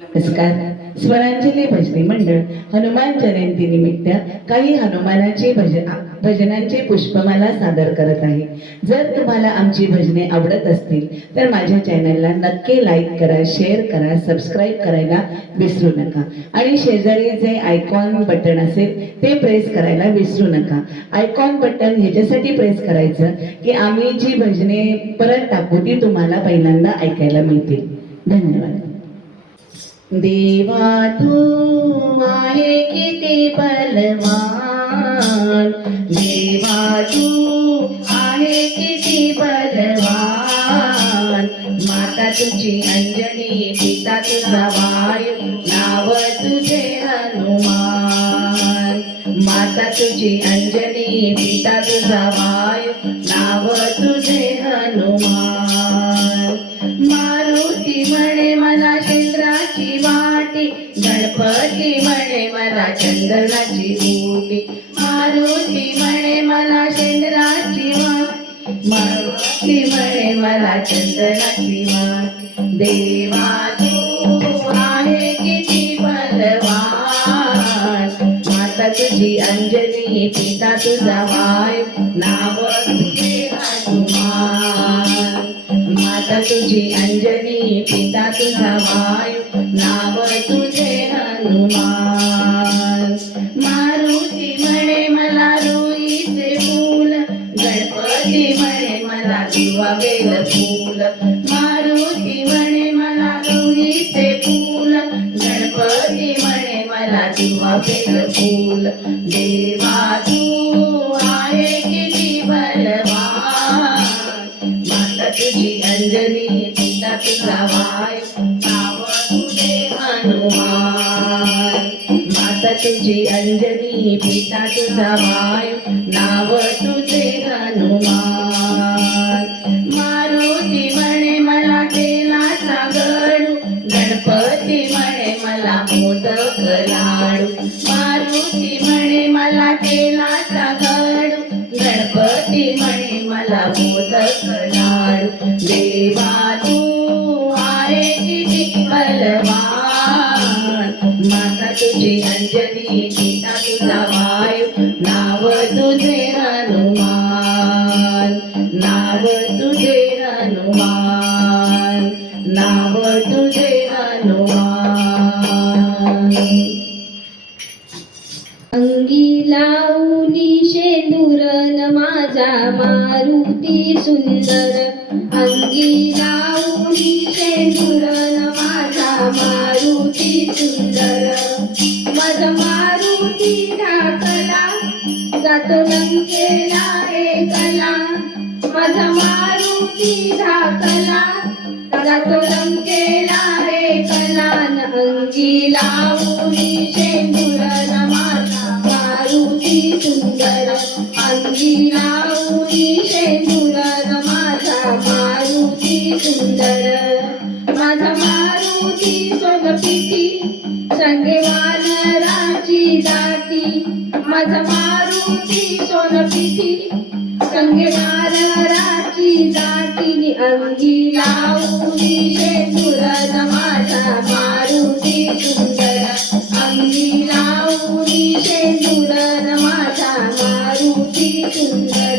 नमस्कार. स्वरांजली भजनी मंडळ हनुमान जयंती निमित्त काही हनुमानाचे भजनांचे पुष्पमाला सादर करत आहे. जर तुम्हाला आमची भजने आवडत असतील तर माझ्या चॅनलला नक्की लाईक करा, शेअर करा, सबस्क्राईब करायला विसरू नका आणि शेजारी जे आयकॉन बटन असेल ते प्रेस करायला विसरू नका. आयकॉन बटन ह्याच्यासाठी प्रेस करायचं की आम्ही जी भजने परत टाकू ती तुम्हाला पहिल्यांदा ऐकायला मिळतील. धन्यवाद. देवा तू आहे किती बलवान, देवा तू आहे किती बलवान. माता तुझी अंजनी, पिता तुझा वायू, नाव तुझे हनुमान. माता तुझी अंजनी, पिता तुझा वायू, नाव तुझे हनुमान. मारुती म्हणे मला चंद्राची वाटी, गणपती म्हणे मला चंदनाची ओटी. मारुती म्हणे मला चंद्राची वाटी, मारुती म्हणे मला चंदनाची वाटी. देवा तू आहे किती बलवान, माता तुझी अंजनी, पिता तुझा वायू, नाव तुझे हनुमान. माता तुझी अंजनी, पिता तुझा वायू, नाव तुझे हनुमान. मारुती म्हणे मला रुईचे फूल, गणपती म्हणे मला दुर्वा बेल फूल. मारुती म्हणे मला रुईचे फूल, गणपती म्हणे मला दुर्वा बेल फूल. देवा तू आहे किती बलवान, माता तुझी अंजनी, पिता तुझा वायू, नाव तुझे हनुमान. माता तुझी अंजनी, पिता तुझा वायू, नाव तुझे हनुमान. मारुती म्हणे मला तेलाचा गडू, गणपती म्हणे मला मोदक लाडू. मारुती म्हणे मला तेलाचा गडू, गणपती म्हणे मला मोदक लाडू. देवा तू आहे किती बलवान, माता तुझी अंजनी, पिता तुझा वायू, नाव तुझे हनुमान. नाव तुझे हनुमान, नाव तुझे हनुमान. अंगी लावणी शेंदूरन माझा मारुती सुंदर. अंगी लावणी शेंदूरन माझा मारुती सुंदर. माझा मारुती ढाकला जातो लंकेला एकला. माझा मारुती ढाकला जातो लंकेला एकला. अंगी लावणी शेंदूरन माझा मारुती सुंदर. अंगी लावणी शेंदूरन माझा मारुती सुंदर. माझा मारुती सोनपिठी संगे वानराची दाटी. माझा मारुती सोनपिठी संगे वानराची दाटी. अंगी लावणी शेंदूरन माझा मारुती सुंदर. अंगी लावणी शेंदूरन माझा मारुती सुंदर.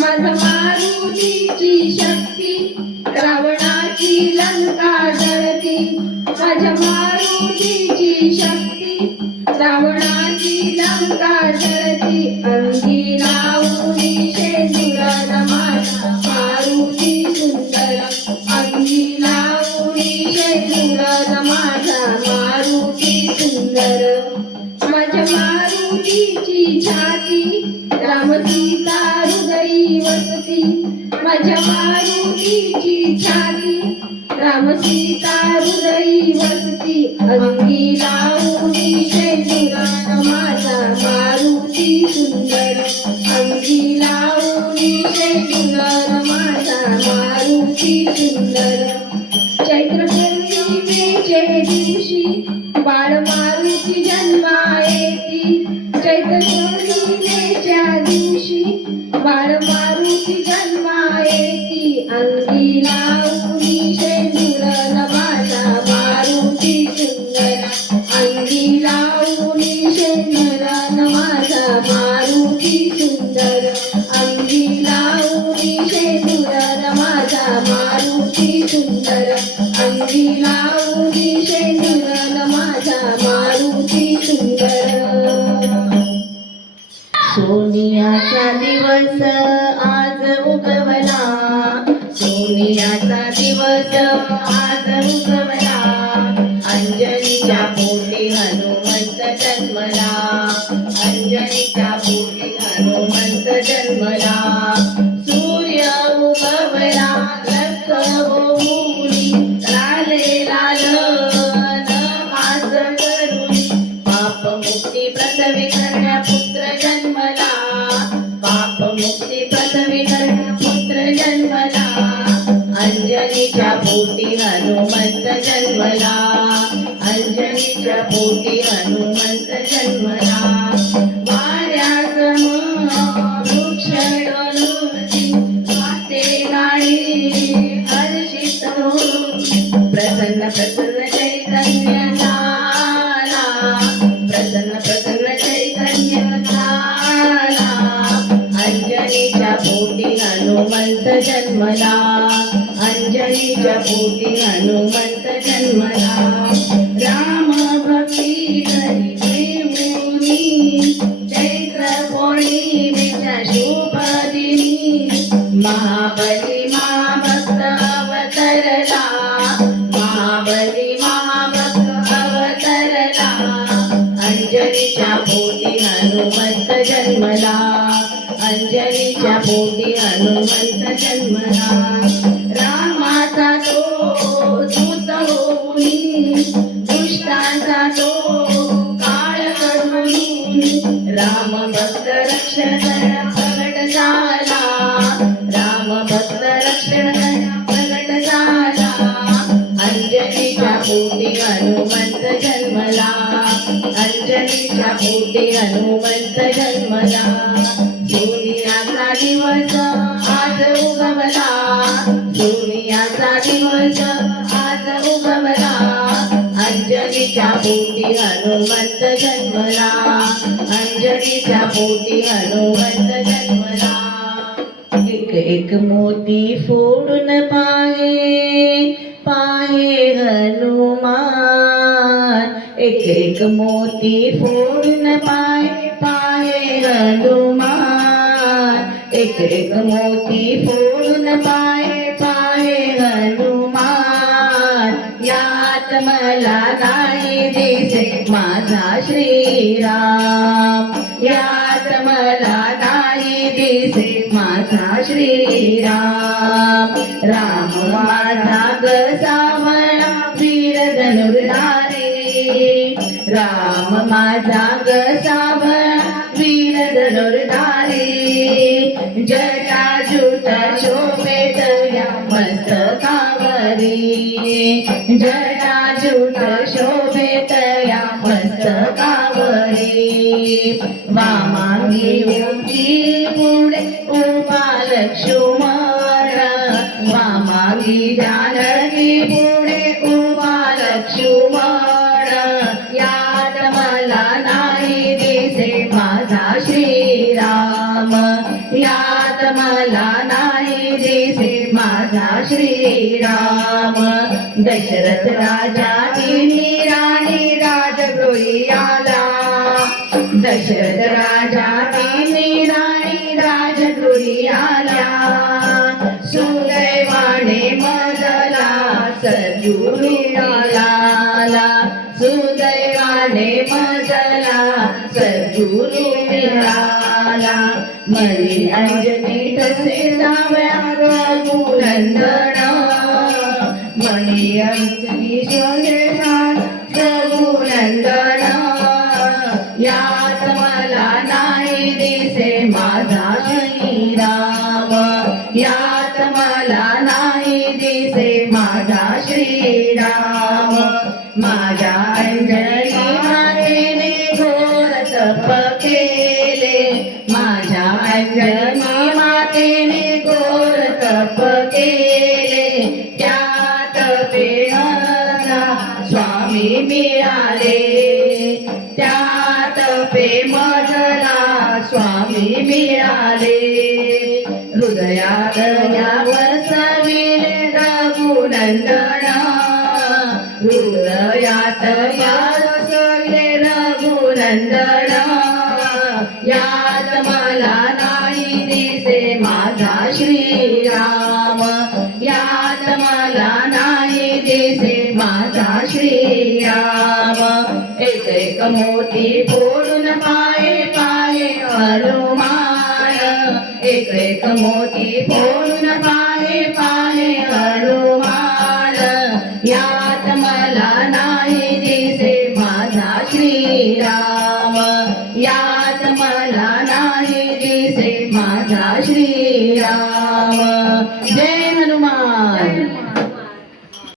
माझा मारुतीची शक्ती रावणाची लंका जळती. माझ्या मारुतीची शक्ती रावणाची लंका जळती. अंगी लावणी शेंदूरन माझा मारुती सुंदर. अंगी लावणी शेंदूरन माझा मारुती सुंदर. माझ्या मारुतीची छाती राम सीता हृदयी वसती. माझ्या मारुतीची छाती राम सीता हृदयी वसती. अंगी लावणी शेंदूरन माझा मारुती सुंदर. अंगी लावणी शेंदूरन माझा मारुती सुंदर. चैत्र पौर्णिमेचे दिवशी बाळ मारुती जन्मा येती. चैत्र पौर्णिमेच्या दिवशी बाळ मारुती जन्मा येती. अंगी लावणी शेंदूरन माझा मारुती लावणी शेंदूर माझा मारुती सुंदर. सोनियाचा दिवस आज उगवला, सोनियाचा दिवस आज उगवला, अंजनीच्या पोटी हनुमंत जन्मला, अंजनीच्या पोटी हनुमंत जन्मला. सूर्य उगवला लख होऊनी, लाले लाल नमाज करुनी, पापमुक्ती प्रसवी करण्या पुत्र जन्मला, पापमुक्ती प्रसवी करण्या पुत्र जन्मला, अंजनीच्या पोटी हनुमंत जन्मला, अंजनीच्या पोटी हनुमंत जन्मला. वाऱ्यासम वृक्ष डोलती, वाटे गाणी हर्षित होऊन, प्रसन्न प्रसन्न चैतन्य झाला, प्रसन्न प्रसन्न चैतन्य झाला, अंजनीच्या पोटी हनुमंत जन्मला, अंजनीच्या पोटी हनुमंत जन्मला. राम भक्ती करी प्रेमुनी, चैत्र पौर्णिमेच्या शुभ दिनी, महाबली महाभक्त अवतरला, महाबली महाभक्त अवतरला, अंजनीच्या पोटी हनुमंत जन्मला, अंजनीच्या पोटी हनुमंत जन्मला. रामाचा तो दूत होऊनी, दुष्टांचा तो काळ कडून, राम भक्त रक्षण करण्या प्रगट झाला, राम भक्त रक्षण करण्या प्रगट झाला, अंजनीच्या पोटी हनुमंत जन्मला, अंजनीच्या पोटी हनुमंत जन्मला. सूर्याचा दिवस आज उगवला, सूर्याचा दिवस आज उगवला, अंजनीच्या पोटी हनुमंत जन्मला, अंजनीच्या पोटी हनुमंत जन्मला. एक एक मोती फोडून पाहे, पाहे हनुमान, एक एक मोती फोडून पाहे, पाहे हनुमान, एक एक मोती फोडून पाहे, पाहे हनुमान. यात मला नाही दिसे माझा श्रीराम, यात मला नाही दिसे माझा श्रीराम. राम माझा गसावळा वीर धनुर्धारी, राम माझा गसावळा वीर धनुर्धारी, जटाजूट शोभे तया मस्तकावरी, जटाजूट शोभे तया मस्तकावरी. वामांगी उंची पुढे उभा लक्ष्मण, वामांगी जानकी पुढे उभा लक्ष्मण. यात मला नाही दिसे माझा श्रीराम, यात मला नाही दिसे माझा श्रीराम. दशरथ राजा तिन्ही राणी राजगृही आला, दशरथ राजा तिन्ही राणी राजगृही आल्या. सुदैवाने मजला सद्गुरु मिळाला, सुदैवाने मजला सद्गुरु मिळाला. मनी अंजनी तसे सावळा रघुनंदन, मनी अंजनी शोधे रघुनंदन. यात मला नाही दिसे माझा श्रीराम, यात मला नाही दिसे माझा श्रीराम. माझ्या अंजनी मातेने घोर तप केले, माझ्या अंजनी मातेने घोर तप केले. त्यात प्रेमचा स्वामी मिळाले, त्यात प्रेमला स्वामी मिळाले. हृदयात या वसविले रघुनंदन, यात वासले रघुनंदन यात मला नाही दिसे माझा श्रीराम यात मला नाही दिसे माझा श्रीराम एक एक मोती फोडून पाये पाये हनुमान एक एक मोती फोडून पाये पाये हनुमान यात मला नाही दिसे माझा श्रीराम यात मला नाही दिसे माझा श्रीराम